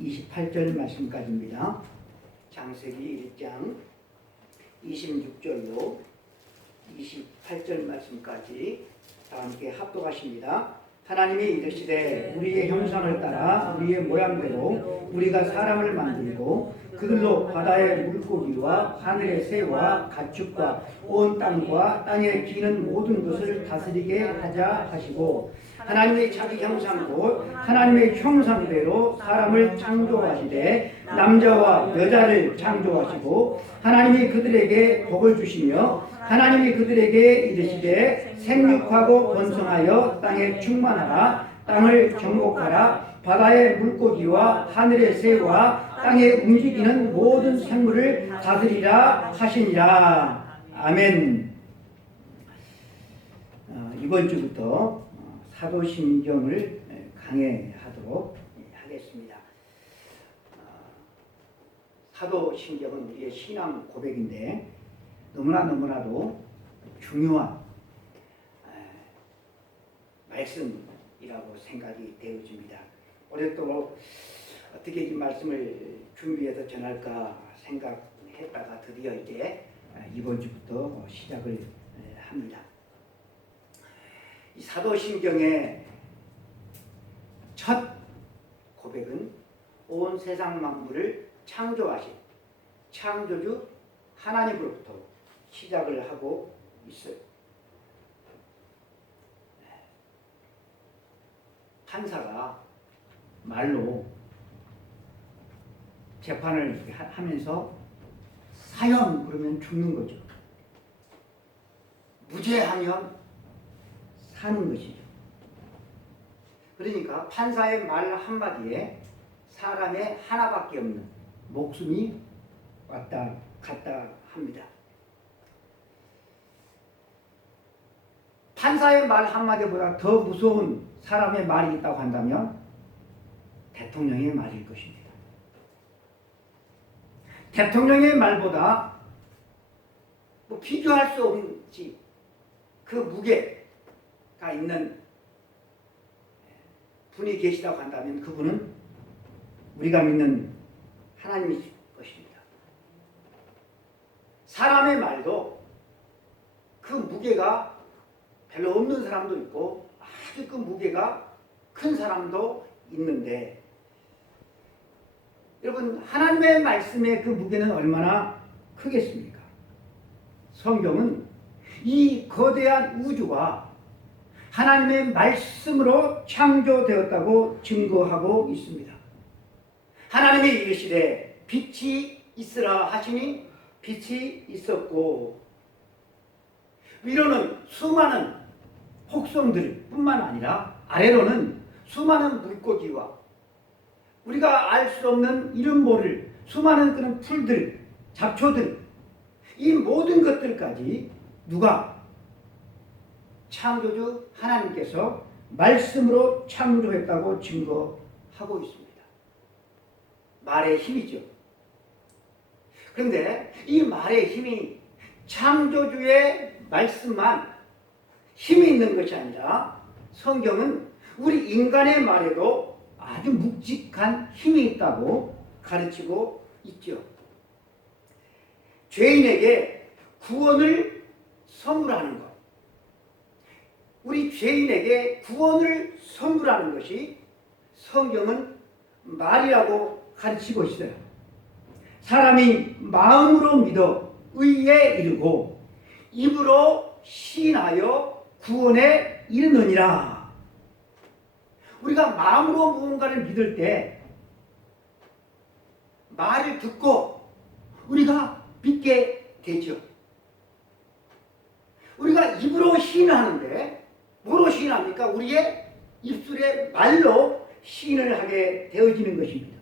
28절 말씀까지입니다. 창세기 1장 26절로 28절 말씀까지 다 함께 합독하십니다. 하나님이 이르시되 우리의 형상을 따라 우리의 모양대로 우리가 사람을 만들고 그들로 바다의 물고기와 하늘의 새와 가축과 온 땅과 땅에 기는 모든 것을 다스리게 하자 하시고, 하나님의 자기 형상 곧 하나님의 형상대로 사람을 창조하시되 남자와 여자를 창조하시고, 하나님이 그들에게 복을 주시며 하나님이 그들에게 이르시되 생육하고 번성하여 땅에 충만하라. 땅을 정복하라. 바다의 물고기와 하늘의 새와 땅에 움직이는 모든 생물을 다스리라 하시니라. 아멘. 이번 주부터 사도신경을 강해하도록 하겠습니다. 사도신경은 우리의 신앙 고백인데 너무나도 중요한 말씀이라고 생각이 되어집니다. 오랫동안 어떻게 이 말씀을 준비해서 전할까 생각했다가 드디어 이제 이번 주부터 시작을 합니다. 이 사도신경의 첫 고백은 온 세상 만물을 창조하신 창조주 하나님으로부터 시작을 하고 있어요. 판사가 말로 재판을 하면서 사형 그러면 죽는 거죠. 무죄하면 사는 것이죠. 그러니까 판사의 말 한마디에 사람의 하나밖에 없는 목숨이 왔다 갔다 합니다. 판사의 말 한마디보다 더 무서운 사람의 말이 있다고 한다면 대통령의 말일 것입니다. 대통령의 말보다 비교할 수 없지 그 무게가 있는 분이 계시다고 한다면 그분은 우리가 믿는 하나님이실 것입니다. 사람의 말도 그 무게가 별로 없는 사람도 있고 아주 그 무게가 큰 사람도 있는데, 여러분 하나님의 말씀의 그 무게는 얼마나 크겠습니까? 성경은 이 거대한 우주가 하나님의 말씀으로 창조되었다고 증거하고 있습니다. 하나님이 이르시되 빛이 있으라 하시니 빛이 있었고, 위로는 수많은 혹성들 뿐만 아니라 아래로는 수많은 물고기와 우리가 알 수 없는 이름 모를 수많은 그런 풀들, 잡초들, 이 모든 것들까지 누가? 창조주 하나님께서 말씀으로 창조했다고 증거하고 있습니다. 말의 힘이죠. 그런데 이 말의 힘이 창조주의 말씀만 힘이 있는 것이 아니라 성경은 우리 인간의 말에도 아주 묵직한 힘이 있다고 가르치고 있죠. 죄인에게 구원을 선물하는 것, 우리 죄인에게 구원을 선물하는 것이 성경은 말이라고 가르치고 있어요. 사람이 마음으로 믿어 의에 이르고 입으로 시인하여 구원에 이르느니라. 우리가 마음으로 무언가를 믿을 때 말을 듣고 우리가 믿게 되죠. 우리가 입으로 시인을 하는데 뭐로 시인합니까? 우리의 입술의 말로 시인을 하게 되어지는 것입니다.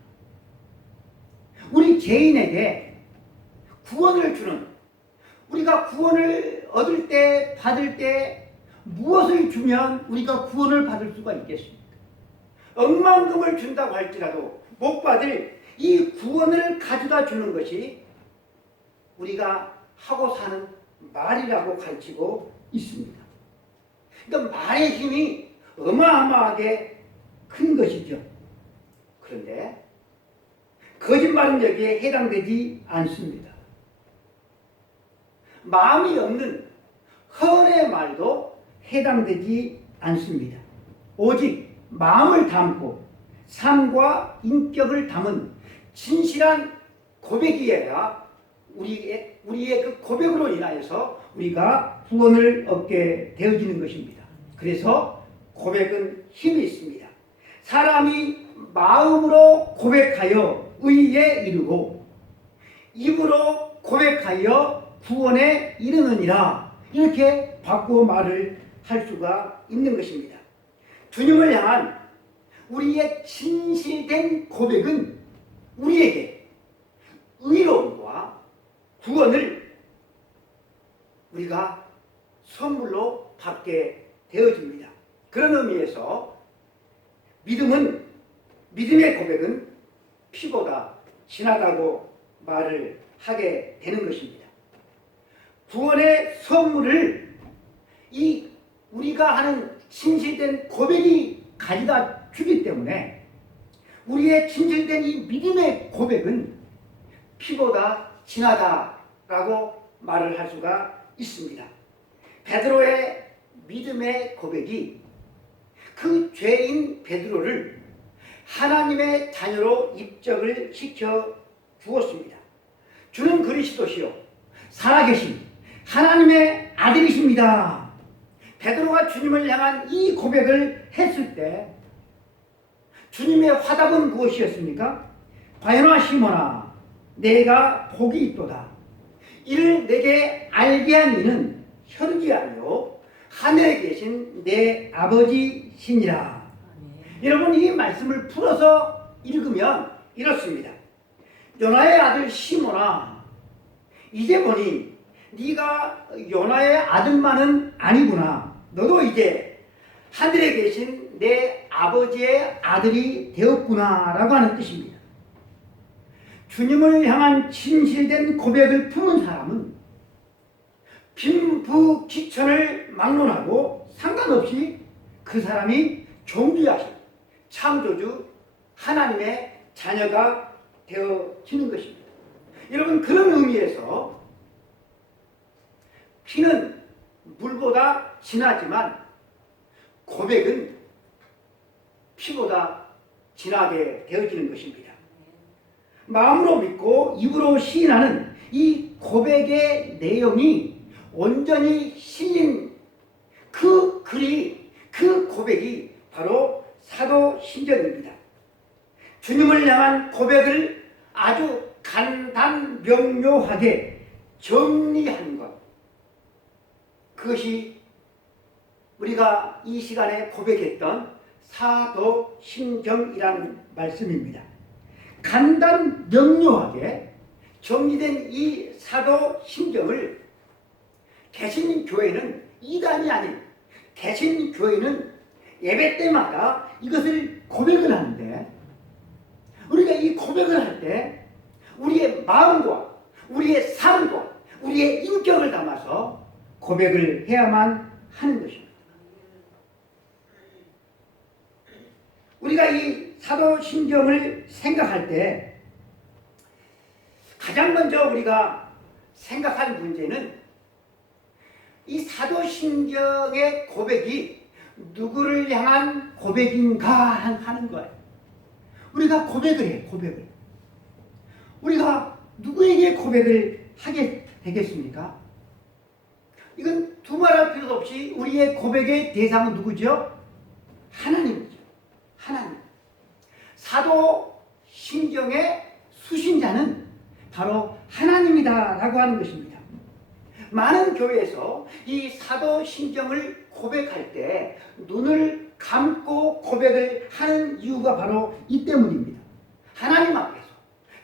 우리 죄인에게 구원을 주는, 우리가 구원을 얻을 때 받을 때 무엇을 주면 우리가 구원을 받을 수가 있겠습니까? 억만금을 준다고 할지라도 못 받을 이 구원을 가져다 주는 것이 우리가 하고 사는 말이라고 가르치고 있습니다. 그러니까 말의 힘이 어마어마하게 큰 것이죠. 그런데 거짓말은 여기에 해당되지 않습니다. 마음이 없는 허언의 말도 해당되지 않습니다. 오직 마음을 담고 삶과 인격을 담은 진실한 고백이어야 우리의 그 고백으로 인하여서 우리가 구원을 얻게 되어지는 것입니다. 그래서 고백은 힘이 있습니다. 사람이 마음으로 고백하여 의에 이르고 입으로 고백하여 구원에 이르느니라, 이렇게 바꾸어 말을 할 수가 있는 것입니다. 주님을 향한 우리의 진실된 고백은 우리에게 의로움과 구원을 우리가 선물로 받게 되어집니다. 그런 의미에서 믿음의 고백은 피보다 진하다고 말을 하게 되는 것입니다. 구원의 선물을 우리가 하는 진실된 고백이 가져다 주기 때문에 우리의 진실된 이 믿음의 고백은 피보다 진하다라고 말을 할 수가 있습니다. 베드로의 믿음의 고백이 그 죄인 베드로를 하나님의 자녀로 입적을 시켜 주었습니다. 주는 그리스도시요 살아계신 하나님의 아들이십니다. 베드로가 주님을 향한 이 고백을 했을 때 주님의 화답은 무엇이었습니까? 바요나 시몬아, 내가 복이 있도다. 이를 내게 알게 한 이는 혈육이 아니요 하늘에 계신 내 아버지시니라. 여러분, 이 말씀을 풀어서 읽으면 이렇습니다. 요나의 아들 시몬아, 이제 보니 네가 요나의 아들만은 아니구나. 너도 이제 하늘에 계신 내 아버지의 아들이 되었구나 라고 하는 뜻입니다. 주님을 향한 진실된 고백을 품은 사람은 빈부귀천을 막론하고 상관없이 그 사람이 존귀하신 창조주 하나님의 자녀가 되어지는 것입니다. 여러분, 그런 의미에서 피는 물보다 진하지만 고백은 피보다 진하게 되어지는 것입니다. 마음으로 믿고 입으로 시인하는 이 고백의 내용이 온전히 실린 그 글이, 그 고백이 바로 사도신경입니다. 주님을 향한 고백을 아주 간단 명료하게 정리한 것, 그것이 우리가 이 시간에 고백했던 사도신경이라는 말씀입니다. 간단 명료하게 정리된 이 사도신경을 개신교회는, 이단이 아닌 개신교회는 예배 때마다 이것을 고백을 하는데, 우리가 이 고백을 할 때 우리의 마음과 우리의 삶과 우리의 인격을 담아서 고백을 해야만 하는 것입니다. 우리가 이 사도신경을 생각할 때 가장 먼저 우리가 생각할 문제는 이 사도신경의 고백이 누구를 향한 고백인가 하는 거예요. 우리가 고백을 해요. 고백을. 우리가 누구에게 고백을 하게 되겠습니까? 이건 두말할 필요도 없이 우리의 고백의 대상은 누구죠? 하나님이죠. 하나님. 사도신경의 수신자는 바로 하나님이다라고 하는 것입니다. 많은 교회에서 이 사도신경을 고백할 때 눈을 감고 고백을 하는 이유가 바로 이 때문입니다. 하나님 앞에서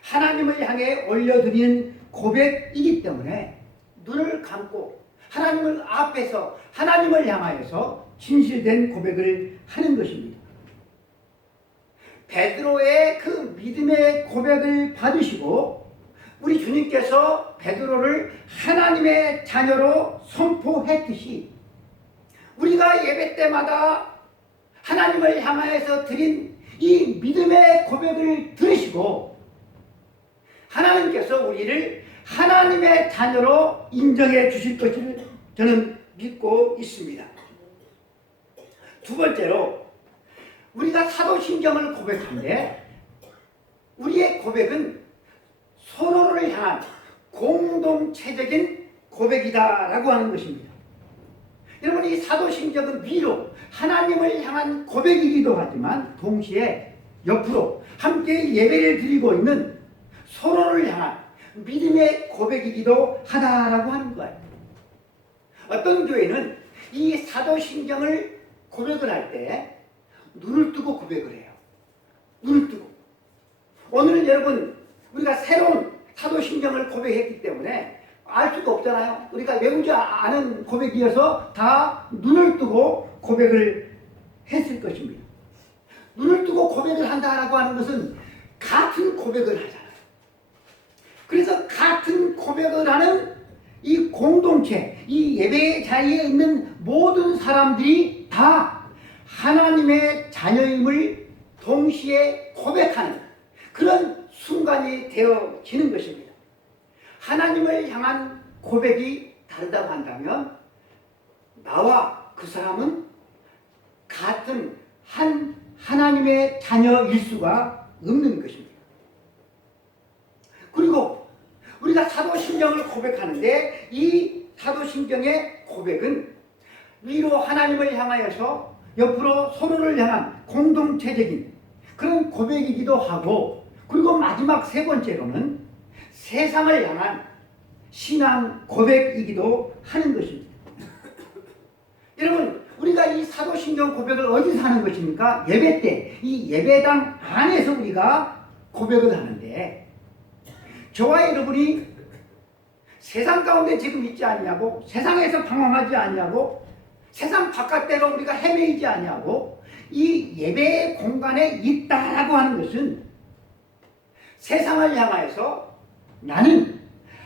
하나님을 향해 올려드리는 고백이기 때문에 눈을 감고 하나님을 앞에서 하나님을 향하여서 진실된 고백을 하는 것입니다. 베드로의 그 믿음의 고백을 받으시고 우리 주님께서 베드로를 하나님의 자녀로 선포했듯이 우리가 예배 때마다 하나님을 향하여서 드린 이 믿음의 고백을 들으시고 하나님께서 우리를 하나님의 자녀로 인정해 주실 것을 저는 믿고 있습니다. 두 번째로 우리가 사도신경을 고백하는데 우리의 고백은 서로를 향한 공동체적인 고백이다라고 하는 것입니다. 여러분, 이 사도신경은 위로 하나님을 향한 고백이기도 하지만 동시에 옆으로 함께 예배를 드리고 있는 서로를 향한 믿음의 고백이기도 하다라고 하는 거예요. 어떤 교회는 이 사도신경을 고백을 할 때 눈을 뜨고 고백을 해요. 눈을 뜨고. 오늘은 여러분 우리가 새로운 사도신경을 고백했기 때문에 알 수가 없잖아요. 우리가 외우지 않은 고백이어서 다 눈을 뜨고 고백을 했을 것입니다. 눈을 뜨고 고백을 한다라고 하는 것은 같은 고백을 하잖아요. 그래서 같은 고백을 하는 이 공동체, 이 예배 자리에 있는 모든 사람들이 다 하나님의 자녀임을 동시에 고백하는 그런 순간이 되어지는 것입니다. 하나님을 향한 고백이 다르다고 한다면 나와 그 사람은 같은 한 하나님의 자녀일 수가 없는 것입니다. 그리고 우리가 사도신경을 고백하는데 이 사도신경의 고백은 위로 하나님을 향하여서 옆으로 서로를 향한 공동체적인 그런 고백이기도 하고, 그리고 마지막 세 번째로는 세상을 향한 신앙 고백이기도 하는 것입니다. 여러분, 우리가 이 사도신경 고백을 어디서 하는 것입니까? 예배 때, 이 예배당 안에서 우리가 고백을 하는데, 저와 여러분이 세상 가운데 지금 있지 않냐고, 세상에서 방황하지 않냐고, 세상 바깥대로 우리가 헤매이지 않냐고, 이 예배의 공간에 있다라고 하는 것은 세상을 향하여서 나는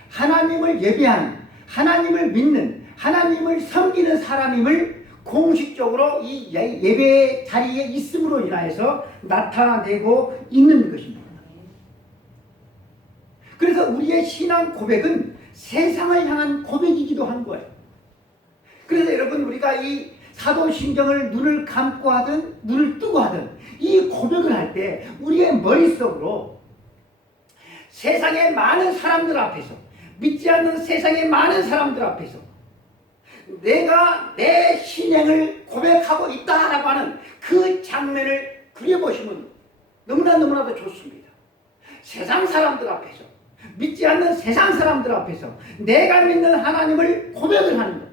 하나님을 예배하는, 하나님을 믿는, 하나님을 섬기는 사람임을 공식적으로 이 예배 자리에 있음으로 인하여서 나타내고 있는 것입니다. 그래서 우리의 신앙 고백은 세상을 향한 고백이기도 한 거예요. 그래서 여러분, 우리가 이 사도신경을 눈을 감고 하든 눈을 뜨고 하든 이 고백을 할 때 우리의 머릿속으로 세상의 많은 사람들 앞에서, 믿지 않는 세상의 많은 사람들 앞에서 내가 내 신앙을 고백하고 있다라고 하는 그 장면을 그려보시면 너무나도 좋습니다. 세상 사람들 앞에서, 믿지 않는 세상 사람들 앞에서 내가 믿는 하나님을 고백을 하는 것.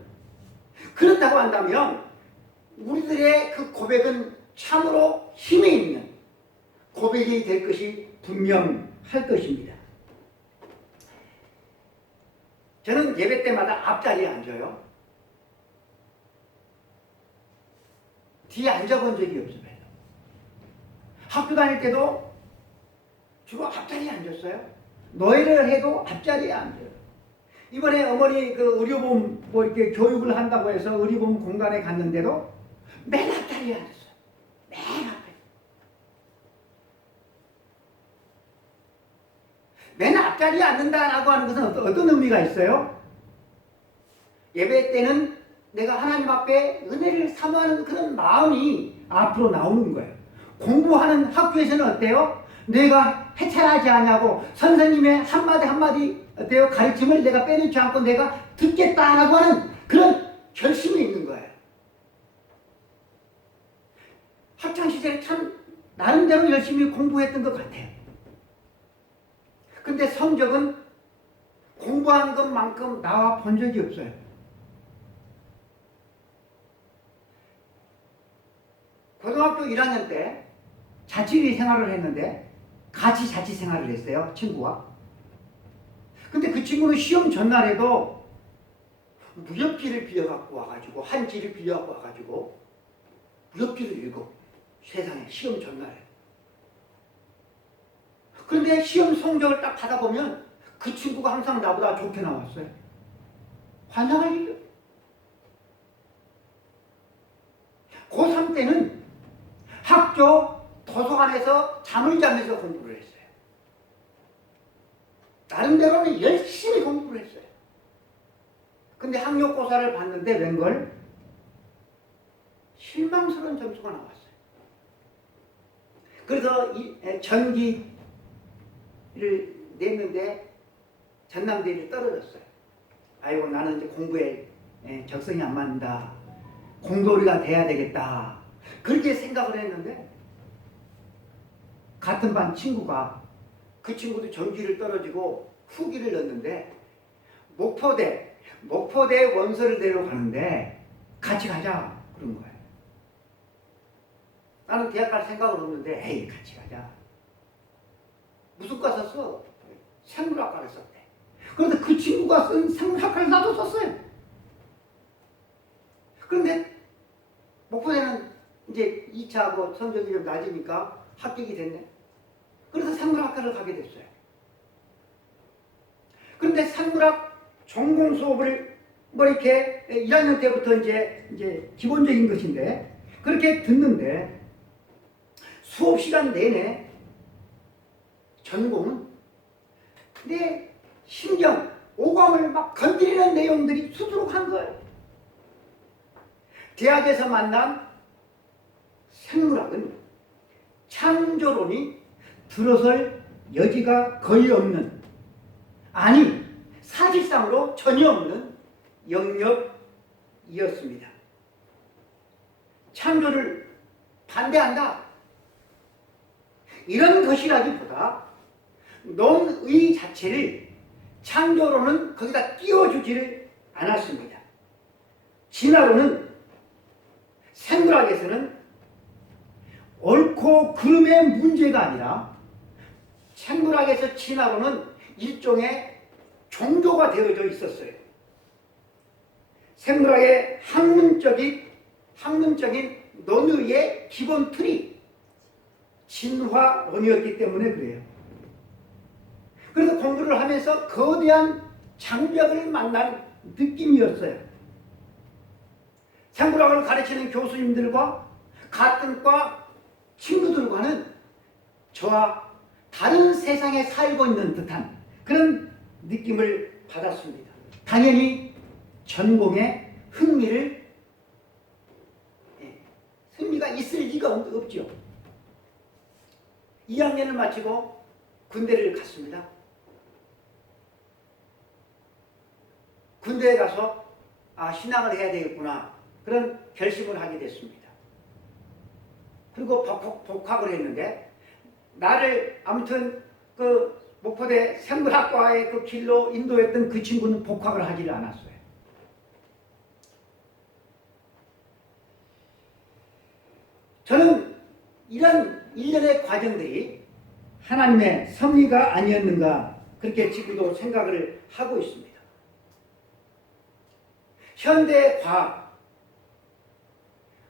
그렇다고 한다면 우리들의 그 고백은 참으로 힘이 있는 고백이 될 것이 분명할 것입니다. 저는 예배 때마다 앞자리에 앉아요. 뒤에 앉아본 적이 없어요. 학교 다닐 때도 주로 앞자리에 앉았어요. 노예를 해도 앞자리에 앉아요. 이번에 어머니 그 의료보험 뭐 이렇게 교육을 한다고 해서 의료보험 공간에 갔는데도 맨 앞자리에 앉았어요. 맨 앞에. 맨 앞자리에 앉는다라고 하는 것은 어떤 의미가 있어요? 예배 때는 내가 하나님 앞에 은혜를 사모하는 그런 마음이 앞으로 나오는 거예요. 공부하는 학교에서는 어때요? 내가 해찰하지 않냐고 선생님의 한마디 어때요? 가르침을 내가 빼놓지 않고 내가 듣겠다라고 하는 그런 결심이 있는 거예요. 학창시절에 참 나름대로 열심히 공부했던 것 같아요. 근데 성적은 공부한 것만큼 나와 본 적이 없어요. 고등학교 1학년 때 자취 생활을 했는데 같이 자취 생활을 했어요, 친구와. 근데 그 친구는 시험 전날에도 무협지를 빌려갖고 와가지고, 한지를 빌려갖고 와가지고 무협지를 읽어. 세상에, 시험 전날에. 그런데 시험 성적을 딱 받아보면 그 친구가 항상 나보다 좋게 나왔어요. 환장할 일이요. 고3 때는 학교 도서관에서 잠을 자면서 공부를 했어요. 나름대로는 열심히 공부를 했어요. 근데 학력고사를 봤는데 웬걸 실망스러운 점수가 나왔어요. 그래서 전기를 냈는데 전남대를 떨어졌어요. 아이고 나는 이제 공부에 적성이 안 맞는다. 공돌이가 돼야 되겠다. 그렇게 생각을 했는데 같은 반 친구가 그 친구도 전기를 떨어지고 후기를 넣었는데 목포대 원서를 데려가는데 같이 가자 그런 거예요. 나는 대학 갈 생각은 없는데 에이 같이 가자. 무슨 과 썼어? 생물학과를 썼대. 그런데 그 친구가 쓴 생물학과를 나도 썼어요. 그런데 목포대는 이제 2차하고 성적이 좀 낮으니까 합격이 됐네. 그래서 생물학과를 가게 됐어요. 그런데 생물학 전공 수업을 뭐 이렇게 1학년 때부터 이제 기본적인 것인데 그렇게 듣는데 수업 시간 내내 전공은 내 심경, 오감을 막 건드리는 내용들이 수두룩한 거예요. 대학에서 만난 생물학은 창조론이 들어설 여지가 거의 없는, 아니 사실상으로 전혀 없는 영역이었습니다. 창조를 반대한다. 이런 것이라기보다 논의 자체를 창조론은 거기다 끼워주지를 않았습니다. 진화론은 생물학에서는 옳고 그름의 문제가 아니라 생물학에서 진화론은 일종의 종교가 되어져 있었어요. 생물학의 학문적인 논의의 기본 틀이 진화론이었기 때문에 그래요. 그래서 공부를 하면서 거대한 장벽을 만난 느낌이었어요. 생물학을 가르치는 교수님들과 같은 과 친구들과는 저와 다른 세상에 살고 있는 듯한 그런 느낌을 받았습니다. 당연히 전공에 흥미가 있을 리가 없죠. 2학년을 마치고 군대를 갔습니다. 군대에 가서 신학을 해야 되겠구나 그런 결심을 하게 됐습니다. 그리고 복학을 했는데 나를 아무튼 그 목포대 생물학과의 그 길로 인도했던 그 친구는 복학을 하지를 않았어요. 저는 이런 일련의 과정들이 하나님의 섭리가 아니었는가 그렇게 지금도 생각을 하고 있습니다. 현대 과학,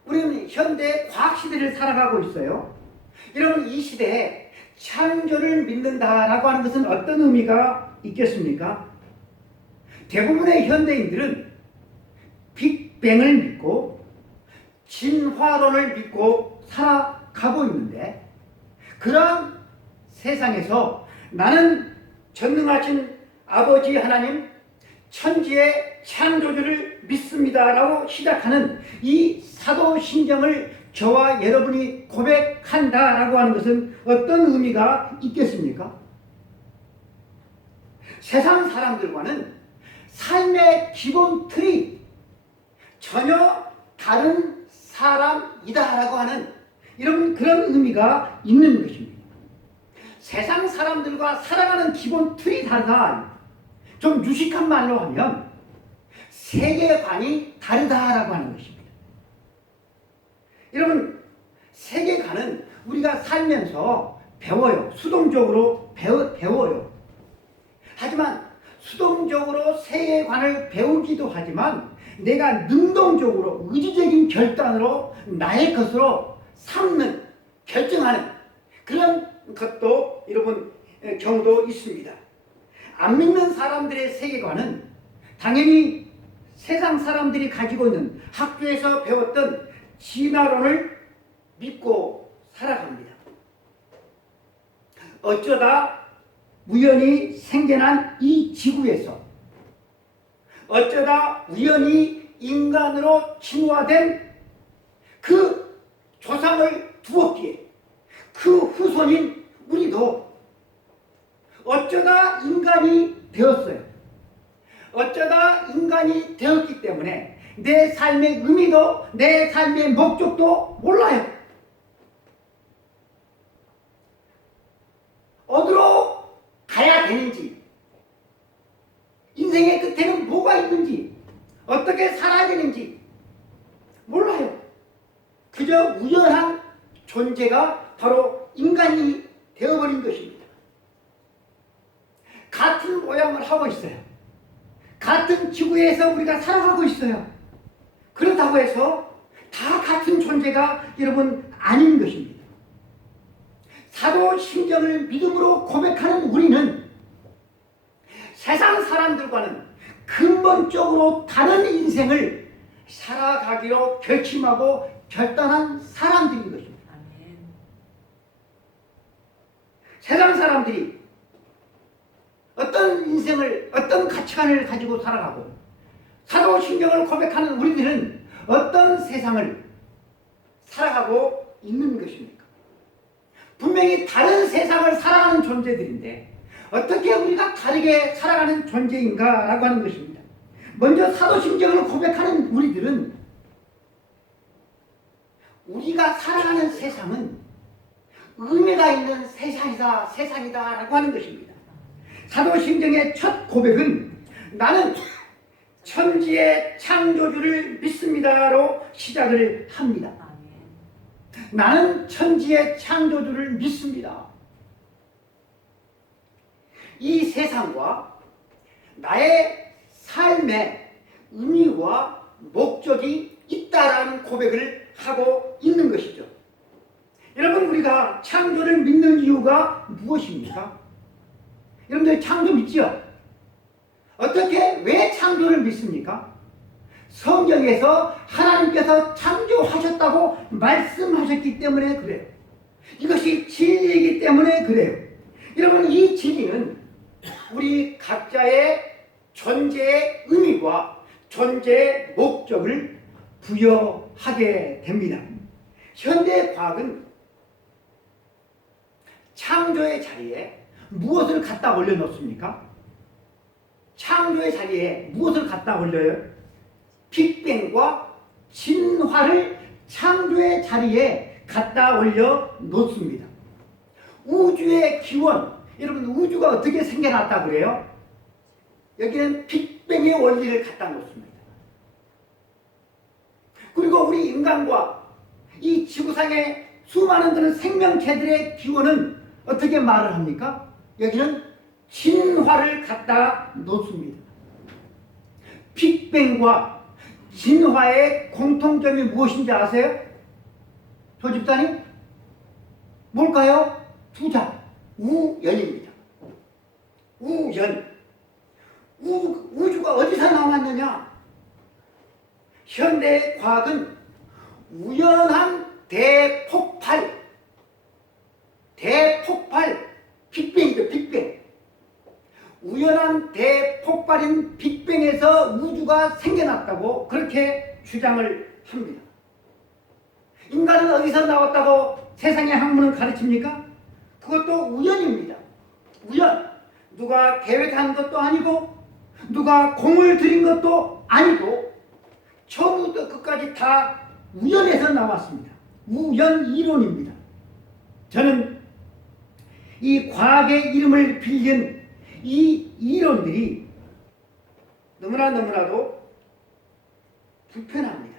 우리는 현대 과학 시대를 살아가고 있어요. 여러분 이 시대에 창조를 믿는다라고 하는 것은 어떤 의미가 있겠습니까? 대부분의 현대인들은 빅뱅을 믿고 진화론을 믿고 살아가고 있는데 그러한 세상에서 나는 전능하신 아버지 하나님 천지의 창조주를 믿습니다라고 시작하는 이 사도신경을 저와 여러분이 고백한다라고 하는 것은 어떤 의미가 있겠습니까? 세상 사람들과는 삶의 기본 틀이 전혀 다른 사람이다라고 하는 이런 그런 의미가 있는 것입니다. 세상 사람들과 살아가는 기본 틀이 다르다. 좀 유식한 말로 하면 세계관이 다르다라고 하는 것입니다. 여러분 세계관은 우리가 살면서 배워요. 수동적으로 배워요. 하지만 수동적으로 세계관을 배우기도 하지만 내가 능동적으로 의지적인 결단으로 나의 것으로 삼는, 결정하는 그런 것도 여러분 경우도 있습니다. 안 믿는 사람들의 세계관은 당연히 세상 사람들이 가지고 있는 학교에서 배웠던 진화론을 믿고 살아갑니다. 어쩌다 우연히 생겨난 이 지구에서 어쩌다 우연히 인간으로 진화된 그 조상을 두었기에 그 후손인 우리도 어쩌다 인간이 되었어요. 어쩌다 인간이 되었기 때문에 내 삶의 의미도 내 삶의 목적도 몰라요. 어디로 가야 되는지, 인생의 끝에는 뭐가 있는지, 어떻게 살아야 되는지 몰라요. 그저 우연한 존재가 바로 인간이 되어버린 것입니다. 같은 모양을 하고 있어요. 같은 지구에서 우리가 살아가고 있어요. 그렇다고 해서 다 같은 존재가 여러분 아닌 것입니다. 사도신경을 믿음으로 고백하는 우리는 세상 사람들과는 근본적으로 다른 인생을 살아가기로 결심하고 결단한 사람들인 것입니다. 아멘. 세상 사람들이 어떤 인생을, 어떤 가치관을 가지고 살아가고 사도신경을 고백하는 우리들은 어떤 세상을 살아가고 있는 것입니까? 분명히 다른 세상을 살아가는 존재들인데 어떻게 우리가 다르게 살아가는 존재인가 라고 하는 것입니다. 먼저 사도신경을 고백하는 우리들은 우리가 살아가는 세상은 의미가 있는 세상이다 라고 하는 것입니다. 사도신경의 첫 고백은 나는 천지의 창조주를 믿습니다로 시작을 합니다. 나는 천지의 창조주를 믿습니다. 이 세상과 나의 삶의 의미와 목적이 있다라는 고백을 하고 있는 것이죠. 여러분, 우리가 창조를 믿는 이유가 무엇입니까? 여러분들 창조 믿지요? 어떻게, 왜 창조를 믿습니까? 성경에서 하나님께서 창조하셨다고 말씀하셨기 때문에 그래요. 이것이 진리이기 때문에 그래요. 여러분, 이 진리는 우리 각자의 존재의 의미와 존재의 목적을 부여하게 됩니다. 현대 과학은 창조의 자리에 무엇을 갖다 올려놓습니까? 창조의 자리에 무엇을 갖다 올려요? 빅뱅과 진화를 창조의 자리에 갖다 올려놓습니다. 우주의 기원, 여러분 우주가 어떻게 생겨났다 그래요? 여기는 빅뱅의 원리를 갖다 놓습니다. 그리고 우리 인간과 이 지구상의 수많은 그런 생명체들의 기원은 어떻게 말을 합니까? 여기는 진화를 갖다 놓습니다. 빅뱅과 진화의 공통점이 무엇인지 아세요? 조집사님? 뭘까요? 두자, 우연입니다. 우연. 우주가 어디서 나왔느냐? 현대 과학은 우연한 대폭발, 빅뱅이죠, 빅뱅. 우연한 대폭발인 빅뱅에서 우주가 생겨났다고 그렇게 주장을 합니다. 인간은 어디서 나왔다고 세상의 학문은 가르칩니까? 그것도 우연입니다. 우연. 누가 계획한 것도 아니고 누가 공을 들인 것도 아니고 처음부터 끝까지 다 우연에서 나왔습니다. 우연 이론입니다. 저는 이 과학의 이름을 빌린 이 이론들이 너무나도 불편합니다.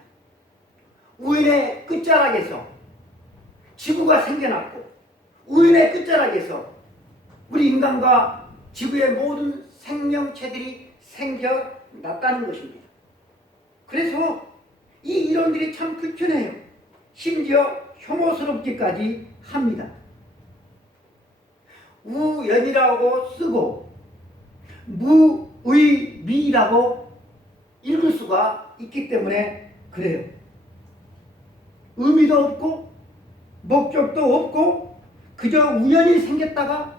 우연의 끝자락에서 지구가 생겨났고 우연의 끝자락에서 우리 인간과 지구의 모든 생명체들이 생겨났다는 것입니다. 그래서 이 이론들이 참 불편해요. 심지어 혐오스럽기까지 합니다. 우연이라고 쓰고 무의미라고 읽을 수가 있기 때문에 그래요. 의미도 없고 목적도 없고 그저 우연히 생겼다가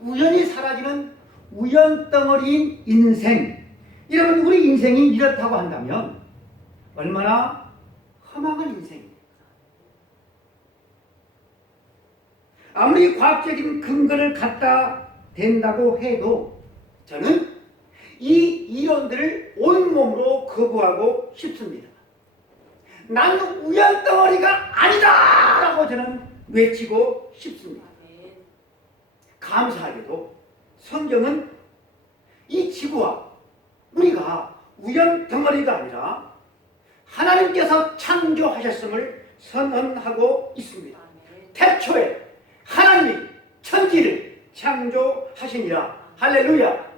우연히 사라지는 우연덩어리인 인생. 여러분, 우리 인생이 이렇다고 한다면 얼마나 허망한 인생입니까? 아무리 과학적인 근거를 갖다 댄다고 해도 저는 이 이론들을 온몸으로 거부하고 싶습니다. 나는 우연덩어리가 아니다! 라고 저는 외치고 싶습니다. 감사하게도 성경은 이 지구와 우리가 우연덩어리가 아니라 하나님께서 창조하셨음을 선언하고 있습니다. 태초에 하나님이 천지를 창조하시니라. 할렐루야.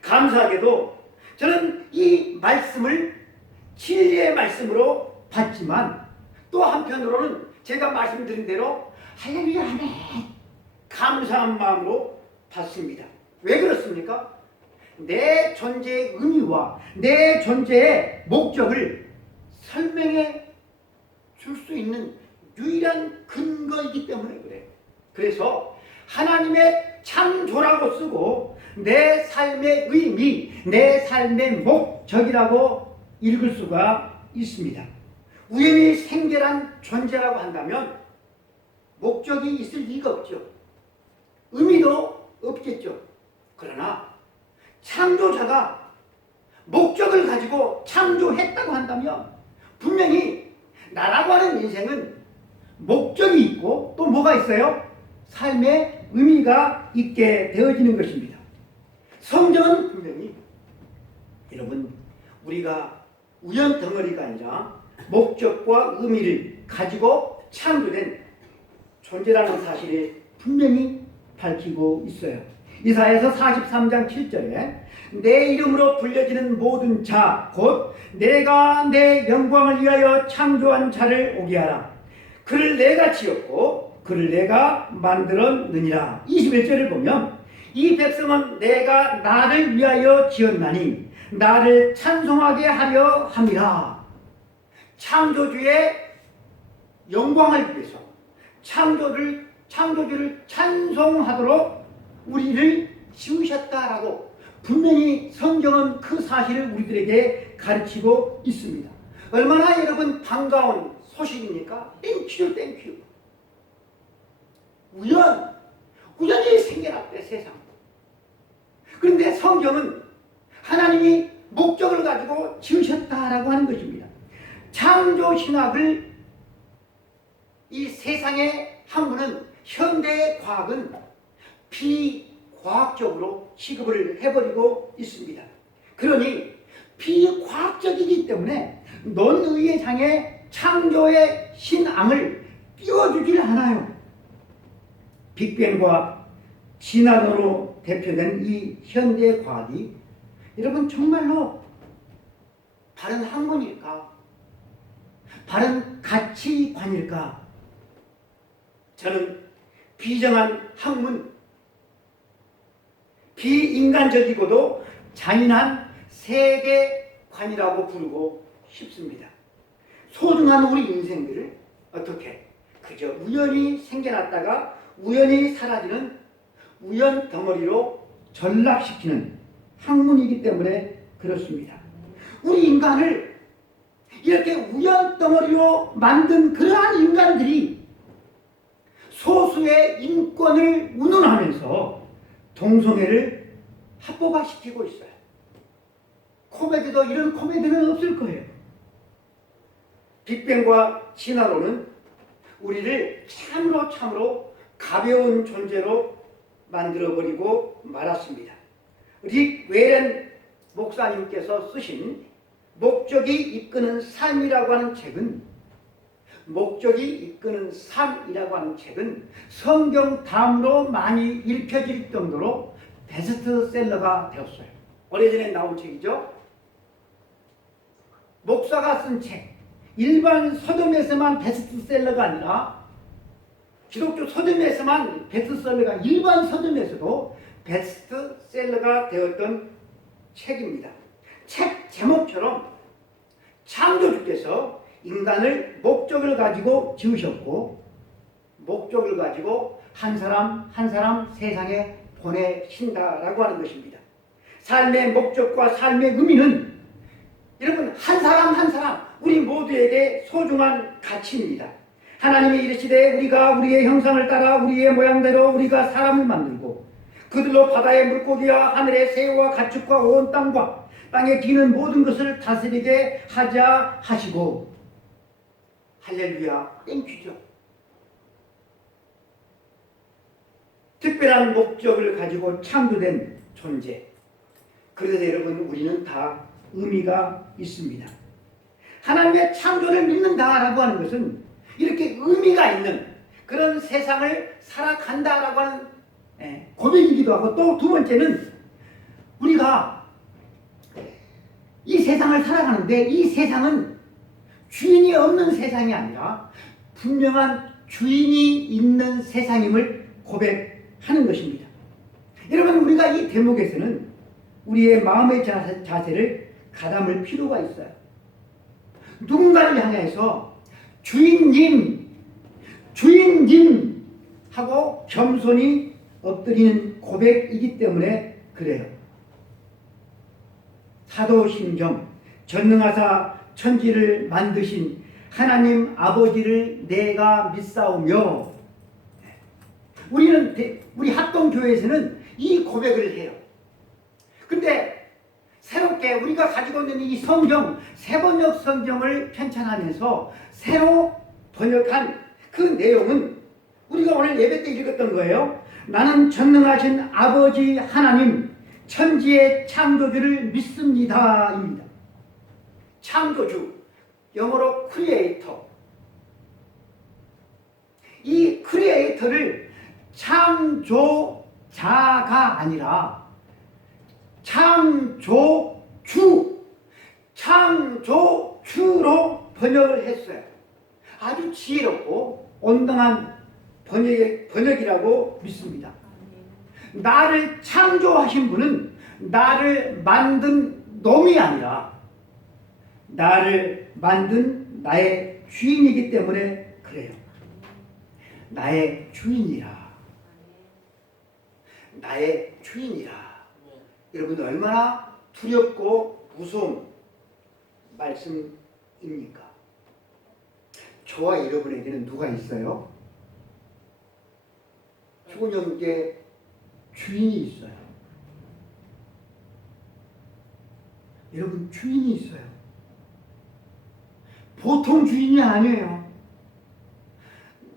감사하게도 저는 이 말씀을 진리의 말씀으로 봤지만 또 한편으로는 제가 말씀드린 대로 할렐루야 아멘 감사한 마음으로 봤습니다. 왜 그렇습니까? 내 존재의 의미와 내 존재의 목적을 설명해 줄 수 있는 유일한 근거이기 때문에 그래요. 그래서 하나님의 창조라고 쓰고 내 삶의 의미, 내 삶의 목적이라고 읽을 수가 있습니다. 우연히 생겨난 존재라고 한다면 목적이 있을 리가 없죠. 의미도 없겠죠. 그러나 창조자가 목적을 가지고 창조했다고 한다면 분명히 나라고 하는 인생은 목적이 있고 또 뭐가 있어요? 삶의 의미가 있게 되어지는 것입니다. 성경은 분명히 여러분 우리가 우연덩어리가 아니라 목적과 의미를 가지고 창조된 존재라는 사실을 분명히 밝히고 있어요. 이사야서 43장 7절에 내 이름으로 불려지는 모든 자 곧 내가 내 영광을 위하여 창조한 자를 오게 하라. 그를 내가 지었고 그를 내가 만들었느니라. 21절을 보면 이 백성은 내가 나를 위하여 지었나니 나를 찬송하게 하려 함이라. 창조주의 영광을 위해서 창조주를 찬송하도록 우리를 지으셨다라고 분명히 성경은 그 사실을 우리들에게 가르치고 있습니다. 얼마나 여러분 반가운 소식입니까? 땡큐 땡큐. 우연히 생겨났대 세상. 그런데 성경은 하나님이 목적을 가지고 지으셨다라고 하는 것입니다. 창조신학을 이 세상의 학문은 현대의 과학은 비과학적으로 취급을 해버리고 있습니다. 그러니 비과학적이기 때문에 논의의 장에 창조의 신앙을 띄워주질 않아요. 빅뱅과 진화론으로 대표된 이 현대 과학이 여러분 정말로 바른 학문일까? 바른 가치관일까? 저는 비정한 학문, 비인간적이고도 잔인한 세계관이라고 부르고 싶습니다. 소중한 우리 인생들을 어떻게 그저 우연히 생겨났다가 우연히 사라지는 우연 덩어리로 전락시키는 학문이기 때문에 그렇습니다. 우리 인간을 이렇게 우연 덩어리로 만든 그러한 인간들이 소수의 인권을 운운하면서 동성애를 합법화시키고 있어요. 코미디도 이런 코미디는 없을 거예요. 빅뱅과 진화론은 우리를 참으로 가벼운 존재로 만들어버리고 말았습니다. 릭 웨렌 목사님께서 쓰신 목적이 이끄는 삶이라고 하는 책은 성경 다음으로 많이 읽혀질 정도로 베스트셀러가 되었어요. 오래전에 나온 책이죠. 목사가 쓴 책, 일반 서점에서만 베스트셀러가 아니라 기독교 서점에서만 베스트셀러가 일반 서점에서도 베스트셀러가 되었던 책입니다. 책 제목처럼 창조주께서 인간을 목적을 가지고 지으셨고 목적을 가지고 한 사람 한 사람 세상에 보내신다라고 하는 것입니다. 삶의 목적과 삶의 의미는 여러분 한 사람 한 사람 우리 모두에게 소중한 가치입니다. 하나님이 이르시되 우리가 우리의 형상을 따라 우리의 모양대로 우리가 사람을 만들고 그들로 바다의 물고기와 하늘의 새와 가축과 온 땅과 땅에 기는 모든 것을 다스리게 하자 하시고 할렐루야 땡큐죠. 특별한 목적을 가지고 창조된 존재. 그래서 여러분 우리는 다 의미가 있습니다. 하나님의 창조를 믿는다라고 하는 것은 이렇게 의미가 있는 그런 세상을 살아간다라고 하는 고백이기도 하고 또 두 번째는 우리가 이 세상을 살아가는데 이 세상은 주인이 없는 세상이 아니라 분명한 주인이 있는 세상임을 고백하는 것입니다. 여러분 우리가 이 대목에서는 우리의 마음의 자세를 가담을 필요가 있어요. 누군가를 향해서 주인님 하고 겸손히 엎드리는 고백이기 때문에 그래요. 사도신경 전능하사 천지를 만드신 하나님 아버지를 내가 믿사오며 우리 합동교회에서는 이 고백을 해요. 근데 새롭게 우리가 가지고 있는 이 성경, 새번역 성경을 편찬하면서 새로 번역한 그 내용은 우리가 오늘 예배 때 읽었던 거예요. 나는 전능하신 아버지 하나님 천지의 창조주를 믿습니다 입니다. 창조주, 영어로 크리에이터. 이 크리에이터를 창조자가 아니라 창조주로 번역을 했어요. 아주 지혜롭고 온당한 번역이라고 믿습니다. 나를 창조하신 분은 나를 만든 놈이 아니라 나를 만든 나의 주인이기 때문에 그래요. 나의 주인이라. 나의 주인이라. 여러분 얼마나 두렵고 무서운 말씀입니까? 저와 여러분에게는 누가 있어요? 죽은 영께 주인이 있어요. 여러분 주인이 있어요. 보통 주인이 아니에요.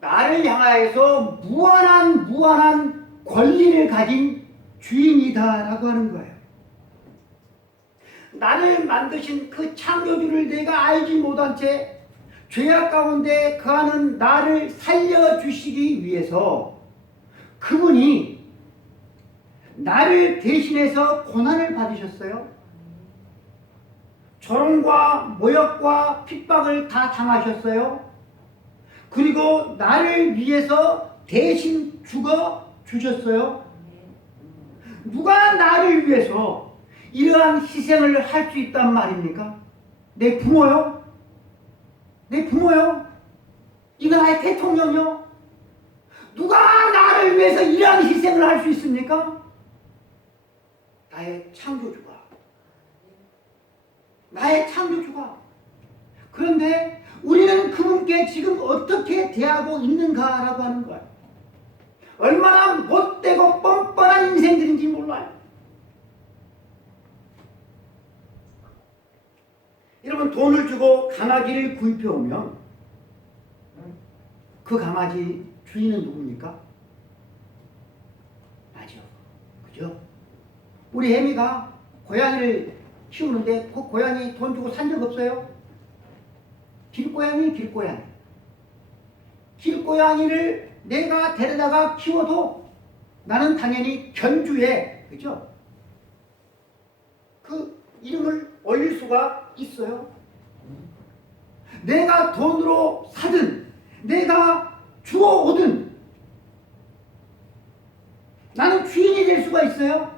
나를 향하여서 무한한 권리를 가진 주인이다라고 하는 거예요. 나를 만드신 그 창조주를 내가 알지 못한 채 죄악 가운데 거하는 나를 살려주시기 위해서 그분이 나를 대신해서 고난을 받으셨어요. 조롱과 모욕과 핍박을 다 당하셨어요. 그리고 나를 위해서 대신 죽어 주셨어요. 누가 나를 위해서 이러한 희생을 할 수 있단 말입니까? 내 부모요? 내 부모요? 이거 나의 대통령요? 누가 나를 위해서 이러한 희생을 할 수 있습니까? 나의 창조주가. 나의 창조주가. 그런데 우리는 그분께 지금 어떻게 대하고 있는가라고 하는 거예요. 얼마나 못되고 뻔뻔한 인생들인지 몰라요. 여러분 돈을 주고 강아지를 구입해 오면 그 강아지 주인은 누굽니까? 나죠. 그죠? 우리 혜미가 고양이를 키우는데 그 고양이 돈 주고 산 적 없어요? 길고양이. 길고양이를 내가 데려다가 키워도 나는 당연히 견주에, 그죠? 그 이름을 올릴 수가 있어요. 내가 돈으로 사든 내가 주워오든 나는 주인이 될 수가 있어요.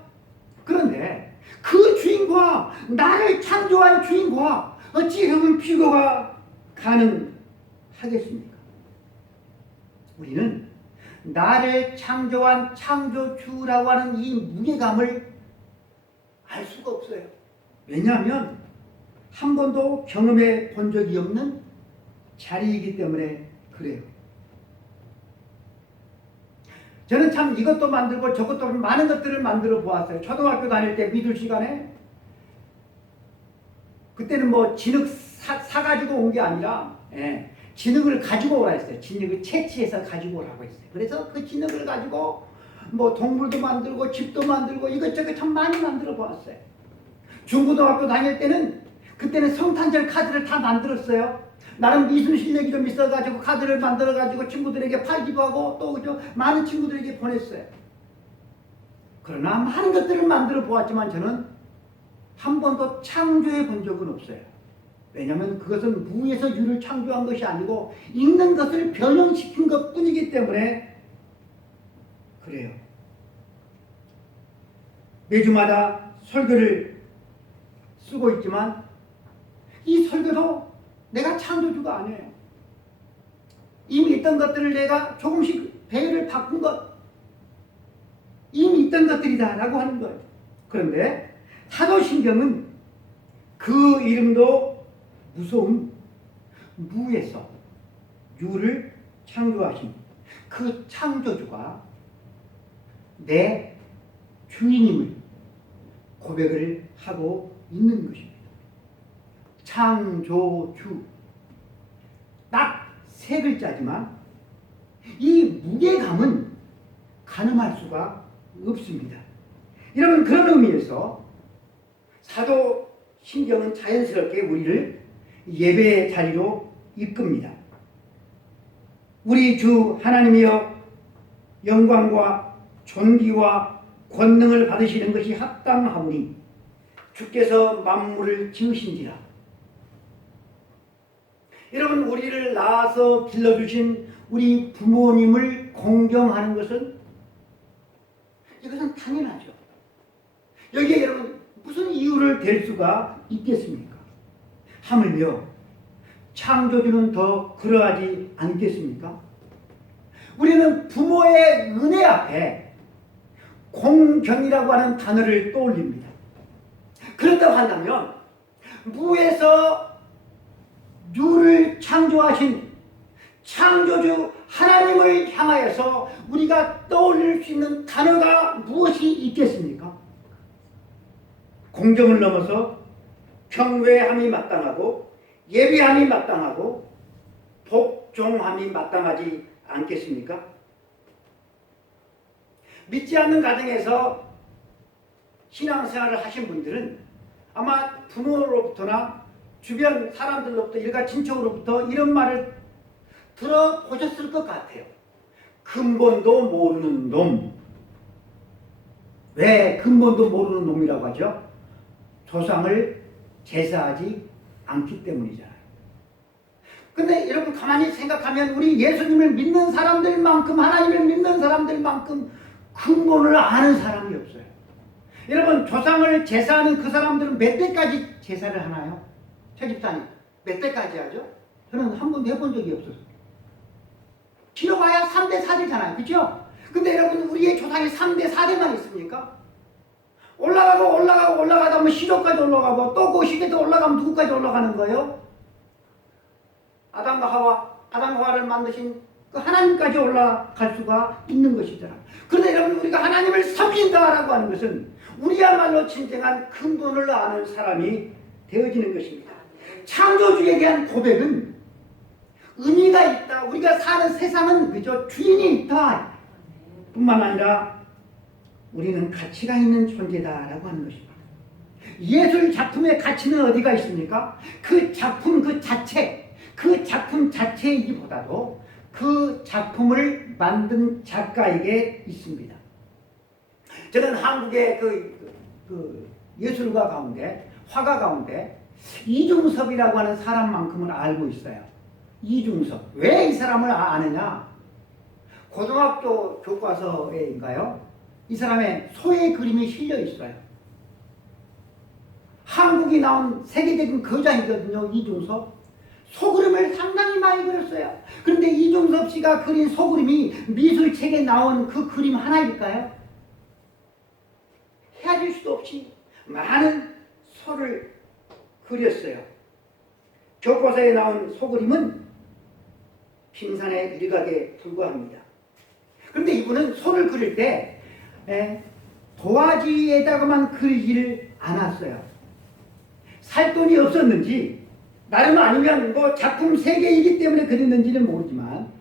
그런데 그 주인과 나를 창조한 주인과 어찌 그런 비교가 가능하겠습니까? 우리는 나를 창조한 창조주라고 하는 이 무게감을 알 수가 없어요. 왜냐하면 한 번도 경험해 본 적이 없는 자리이기 때문에 그래요. 저는 참 이것도 만들고 저것도 많은 것들을 만들어 보았어요. 초등학교 다닐 때 미술 시간에 그때는 뭐 진흙 사가지고 온 게 아니라 진흙을 가지고 오라 했어요. 진흙을 채취해서 가지고 오라고 했어요. 그래서 그 진흙을 가지고 뭐 동물도 만들고 집도 만들고 이것저것 참 많이 만들어 보았어요. 중고등학교 다닐 때는 그때는 성탄절 카드를 다 만들었어요. 나름 미술 실력이 좀 있어가지고 카드를 만들어가지고 친구들에게 팔기도 하고 또 그죠 많은 친구들에게 보냈어요. 그러나 많은 것들을 만들어 보았지만 저는 한 번도 창조해 본 적은 없어요. 왜냐하면 그것은 무에서 유를 창조한 것이 아니고 있는 것을 변형시킨 것 뿐이기 때문에 그래요. 매주마다 설교를 쓰고 있지만 이 설교도 내가 창조주가 아니에요. 이미 있던 것들을 내가 조금씩 배열을 바꾼 것, 이미 있던 것들이다 라고 하는 거예요. 그런데 사도신경은 그 이름도 무서운 무에서 유를 창조하신 그 창조주가 내 주인임을 고백을 하고 있는 것입니다. 창조주 딱 세 글자지만 이 무게감은 가늠할 수가 없습니다. 여러분 그런 의미에서 사도신경은 자연스럽게 우리를 예배의 자리로 이끕니다. 우리 주 하나님이여 영광과 존귀와 권능을 받으시는 것이 합당하오니 주께서 만물을 지으신지라. 여러분 우리를 낳아서 길러주신 우리 부모님을 공경하는 것은 이것은 당연하죠. 여기에 여러분 무슨 이유를 댈 수가 있겠습니까? 하물며 창조주는 더 그러하지 않겠습니까? 우리는 부모의 은혜 앞에 공경이라고 하는 단어를 떠올립니다. 그렇다고 한다면 무에서 유를 창조하신 창조주 하나님을 향하여서 우리가 떠올릴 수 있는 단어가 무엇이 있겠습니까? 공경을 넘어서 경외함이 마땅하고 예배함이 마땅하고 복종함이 마땅하지 않겠습니까? 믿지 않는 가정에서 신앙생활을 하신 분들은 아마 부모로부터나 주변 사람들로부터 일가 친척으로부터 이런 말을 들어보셨을 것 같아요. 근본도 모르는 놈. 왜 근본도 모르는 놈이라고 하죠? 조상을 제사하지 않기 때문이잖아요. 근데 여러분 가만히 생각하면 우리 예수님을 믿는 사람들만큼 하나님을 믿는 사람들만큼 근본을 아는 사람이 없어요. 여러분 조상을 제사하는 그 사람들은 몇 대까지 제사를 하나요? 최 집사님 몇 대까지 하죠? 저는 한 번도 해본 적이 없어서 길어봐야 3대 4대잖아요. 그렇죠? 근데 여러분 우리의 조상이 3대 4대만 있습니까? 올라가다 보면 시조까지 올라가고 또 그 시대도 올라가면 누구까지 올라가는 거예요? 아담과 하와를 만드신 그 하나님까지 올라갈 수가 있는 것이잖아요. 그런데 여러분 우리가 하나님을 섬긴다라고 하는 것은 우리야말로 진정한 근본을 아는 사람이 되어지는 것입니다. 창조주에 대한 고백은 의미가 있다. 우리가 사는 세상은 그저 주인이 있다 뿐만 아니라 우리는 가치가 있는 존재다라고 하는 것입니다. 예술 작품의 가치는 어디가 있습니까? 그 작품 자체이기보다도 그 작품을 만든 작가에게 있습니다. 저는 한국의 그 예술가 가운데, 화가 가운데 이중섭이라고 하는 사람만큼은 알고 있어요. 이중섭. 왜 이 사람을 아느냐? 고등학교 교과서에인가요? 이 사람의 소의 그림이 실려 있어요. 한국이 나온 세계적인 거장이거든요. 이중섭. 소그림을 상당히 많이 그렸어요. 그런데 이중섭 씨가 그린 소그림이 미술책에 나온 그 그림 하나일까요? 헤아릴 수도 없이 많은 소를 그렸어요. 교과서에 나온 소그림은 빙산의 일각에 불과합니다. 그런데 이분은 소를 그릴 때 도화지에다가만 그리지를 않았어요. 살 돈이 없었는지 나름 아니면 뭐 작품 세계이기 때문에 그렸는지는 모르지만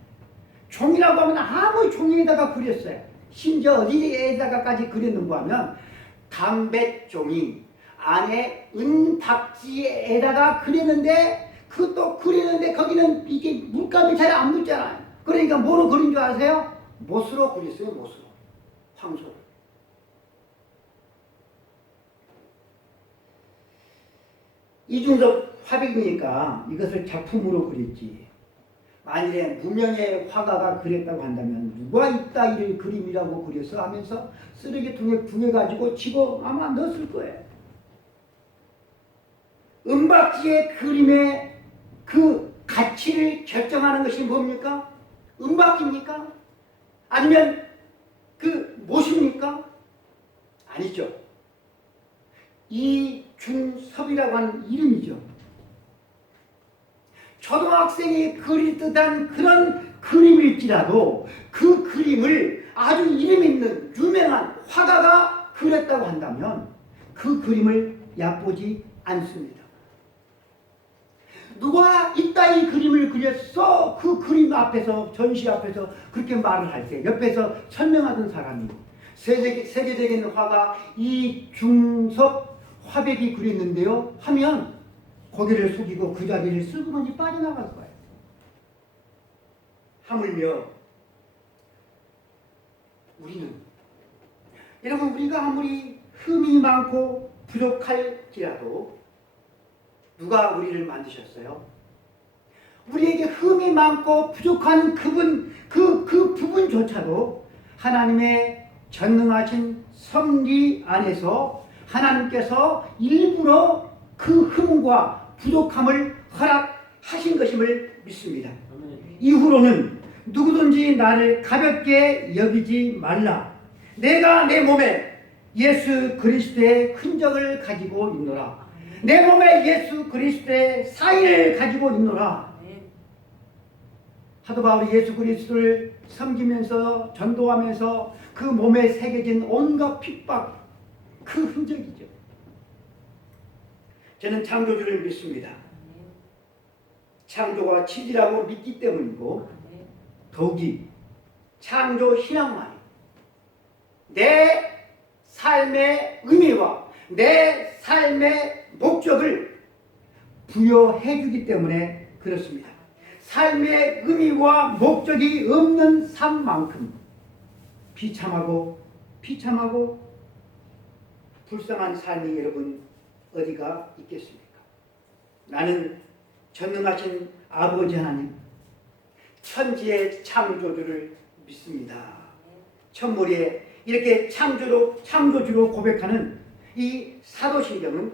종이라고 하면 아무 종이에다가 그렸어요. 심지어 어디에다가까지 그렸는가 하면 담뱃종이 안에 은박지에다가 그렸는데 그것도 그리는데 거기는 이게 물감이 잘 안 묻잖아요. 그러니까 뭐로 그린 줄 아세요? 못으로 그렸어요. 못으로. 황소를. 이중섭 화백이니까 이것을 작품으로 그렸지. 만일에 무명의 화가가 그렸다고 한다면 누가 이따 이를 그림이라고 그려서 하면서 쓰레기통에 구해가지고 집어 아마 넣었을 거예요. 은박지의 그림의 그 가치를 결정하는 것이 뭡니까? 은박지입니까? 아니면 그 못입니까? 아니죠. 이중섭이라고 하는 이름이죠. 초등학생이 그릴 듯한 그런 그림일지라도 그 그림을 아주 이름 있는 유명한 화가가 그렸다고 한다면 그 그림을 얕보지 않습니다. 누가 이따위 그림을 그렸어? 그 그림 앞에서 전시 앞에서 그렇게 말을 할 때 옆에서 설명하던 사람이 세계적인 화가 이중섭 화백이 그렸는데요 하면 고개를 숙이고 그 자리를 슬그머니 빠져나갈 거예요. 하물며 우리는 여러분 우리가 아무리 흠이 많고 부족할지라도 누가 우리를 만드셨어요? 우리에게 흠이 많고 부족한 그 부분조차도 하나님의 전능하신 섭리 안에서 하나님께서 일부러 그 흠과 부족함을 허락하신 것임을 믿습니다. 이후로는 누구든지 나를 가볍게 여기지 말라. 내가 내 몸에 예수 그리스도의 흔적을 가지고 있노라. 내 몸에 예수 그리스도의 사인을 가지고 있노라. 사도 바울이 예수 그리스도를 섬기면서 전도하면서 그 몸에 새겨진 온갖 핍박 그 흔적이죠. 저는 창조주를 믿습니다. 창조가 진리라고 믿기 때문이고 더욱이 창조 신앙만이 내 삶의 의미와 내 삶의 목적을 부여해 주기 때문에 그렇습니다. 삶의 의미와 목적이 없는 삶만큼 비참하고 불쌍한 삶이 여러분 어디가 있겠습니까? 나는 전능하신 아버지 하나님 천지의 창조주를 믿습니다. 천물에 이렇게 창조주로 고백하는 이 사도신경은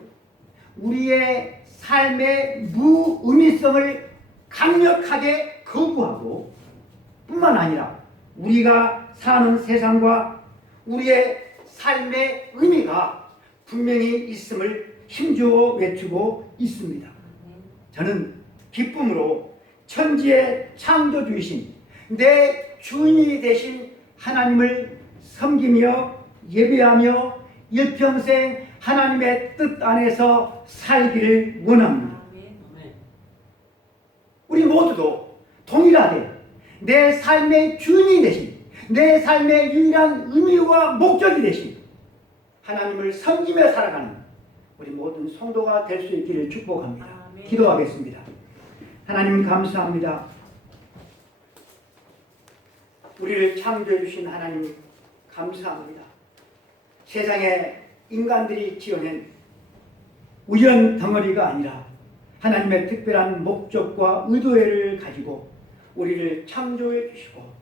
우리의 삶의 무의미성을 강력하게 거부하고 뿐만 아니라 우리가 사는 세상과 우리의 삶의 의미가 분명히 있음을 힘주어 외치고 있습니다. 저는 기쁨으로 천지의 창조주이신 내 주인이 되신 하나님을 섬기며 예배하며 일평생 하나님의 뜻 안에서 살기를 원합니다. 우리 모두도 동일하게 내 삶의 주인이 되신 내 삶의 유일한 의미와 목적이 되신 하나님을 섬기며 살아가는 우리 모든 성도가 될 수 있기를 축복합니다. 기도하겠습니다. 하나님 감사합니다. 우리를 창조해 주신 하나님 감사합니다. 세상에 인간들이 지어낸 우연 덩어리가 아니라 하나님의 특별한 목적과 의도를 가지고 우리를 창조해 주시고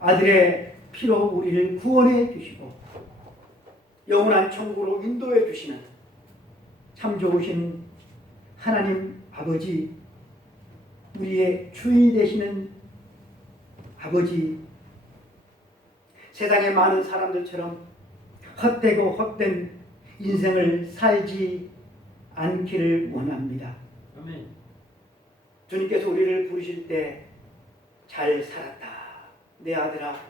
아들의 피로 우리를 구원해 주시고 영원한 천국으로 인도해 주시는 참 좋으신 하나님 아버지, 우리의 주인이 되시는 아버지, 세상의 많은 사람들처럼 헛되고 헛된 인생을 살지 않기를 원합니다. 아멘. 주님께서 우리를 부르실 때 잘 살았다 내 아들아,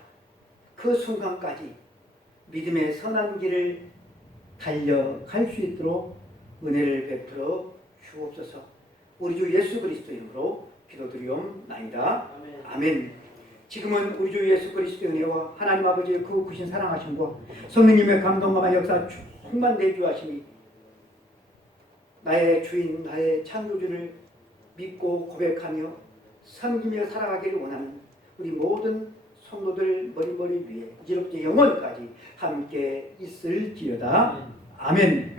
그 순간까지 믿음의 선한 길을 달려갈 수 있도록 은혜를 베풀어 주옵소서. 우리 주 예수 그리스도 이름으로 기도드리옵나이다. 아멘. 아멘. 지금은 우리 주 예수 그리스도의 은혜와 하나님 아버지의 그 크신 사랑하심과 성령님의 감동과 역사 충만 내주하심이 나의 주인, 나의 창조주를 믿고 고백하며 섬기며 살아가기를 원하는 우리 모든 성도들 머리머리 위에 이제로부터 영원까지 함께 있을지어다. 아멘.